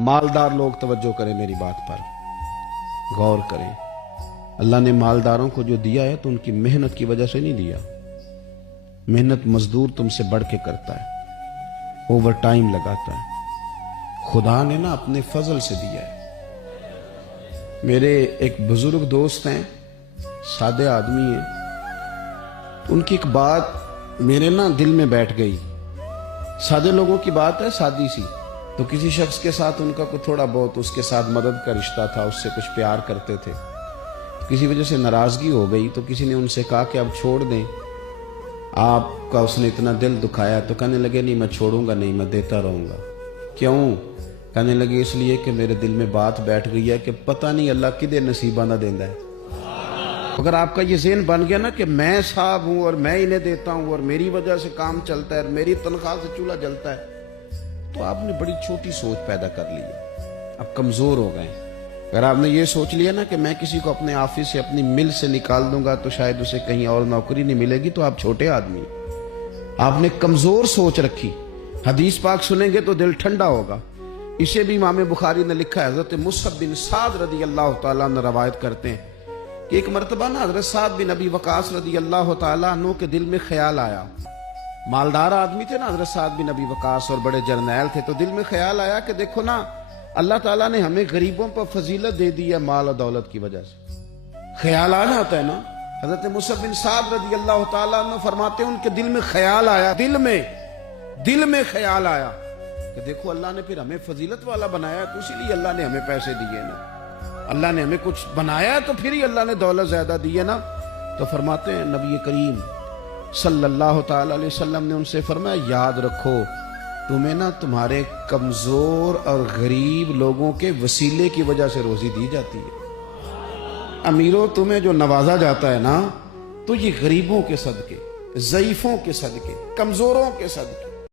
मालदार लोग तवज्जो करें मेरी बात पर, गौर करें। अल्लाह ने मालदारों को जो दिया है तो उनकी मेहनत की वजह से नहीं दिया। मेहनत मजदूर तुमसे बढ़ के करता है, ओवर टाइम लगाता है। खुदा ने ना अपने फजल से दिया है। मेरे एक बुजुर्ग दोस्त हैं, सादे आदमी हैं, उनकी एक बात मेरे ना दिल में बैठ गई। सादे लोगों की बात है, सादी सी। तो किसी शख्स के साथ उनका कुछ थोड़ा बहुत उसके साथ मदद का रिश्ता था, उससे कुछ प्यार करते थे। किसी वजह से नाराजगी हो गई तो किसी ने उनसे कहा कि अब छोड़ दें, आपका उसने इतना दिल दुखाया। तो कहने लगे नहीं, मैं छोड़ूंगा नहीं, मैं देता रहूंगा। क्यों? कहने लगे इसलिए कि मेरे दिल में बात बैठ गई है कि पता नहीं अल्लाह किदे नसीबा ना देंदा है। अगर आपका ये ज़हन बन गया ना कि मैं साहब हूं और मैं इन्हें देता हूं और मेरी वजह से काम चलता है और मेरी तनख्वाह से चूल्हा जलता है, तो आपने बड़ी छोटी सोच पैदा कर ली है, अब कमजोर हो गए। अगर आपने ये सोच लिया ना कि मैं किसी को अपने ऑफिस से, अपनी मिल से निकाल दूंगा तो शायद उसे कहीं और नौकरी नहीं मिलेगी, तो आप छोटे आदमी। आपने कमजोर सोच रखी। हदीस पाक सुनेंगे तो दिल ठंडा होगा। इसे भी इमाम बुखारी ने लिखा है। हजरत मुसअब बिन साद रदी अल्लाह तआला अन्हु रवायत करते हैं कि एक मरतबा ना हजरत साद बिन अबी वकास रदी अल्लाह तआला अन्हु के दिल में ख्याल आया। मालदार आदमी थे ना हजरत साद बिन अबी वकास, और बड़े जर्नैल थे। तो दिल में ख्याल आया कि देखो ना, अल्लाह ताला ने हमें गरीबों पर फजीलत दे दी है माल और दौलत की वजह से। ख्याल आ जाता है ना। हजरत मुसअब बिन साद रदी अल्लाह तआला अन्हु फरमाते हैं उनके दिल में ख्याल आया, दिल में ख्याल आया कि देखो अल्लाह ने फिर हमें फजीलत वाला बनाया, तो इसीलिए अल्लाह ने हमें पैसे दिए ना। अल्लाह ने हमें कुछ बनाया तो फिर ही अल्लाह ने दौलत ज्यादा दी है ना। तो फरमाते हैं नबी करीम सल्लल्लाहु ताला अलैहि वसल्लम ने उनसे फरमाया, याद रखो तुम्हें ना तुम्हारे कमजोर और गरीब लोगों के वसीले की वजह से रोजी दी जाती है। अमीरों, तुम्हें जो नवाजा जाता है ना, तो ये गरीबों के सदके, ज़ईफों के सदके, कमजोरों के सदके।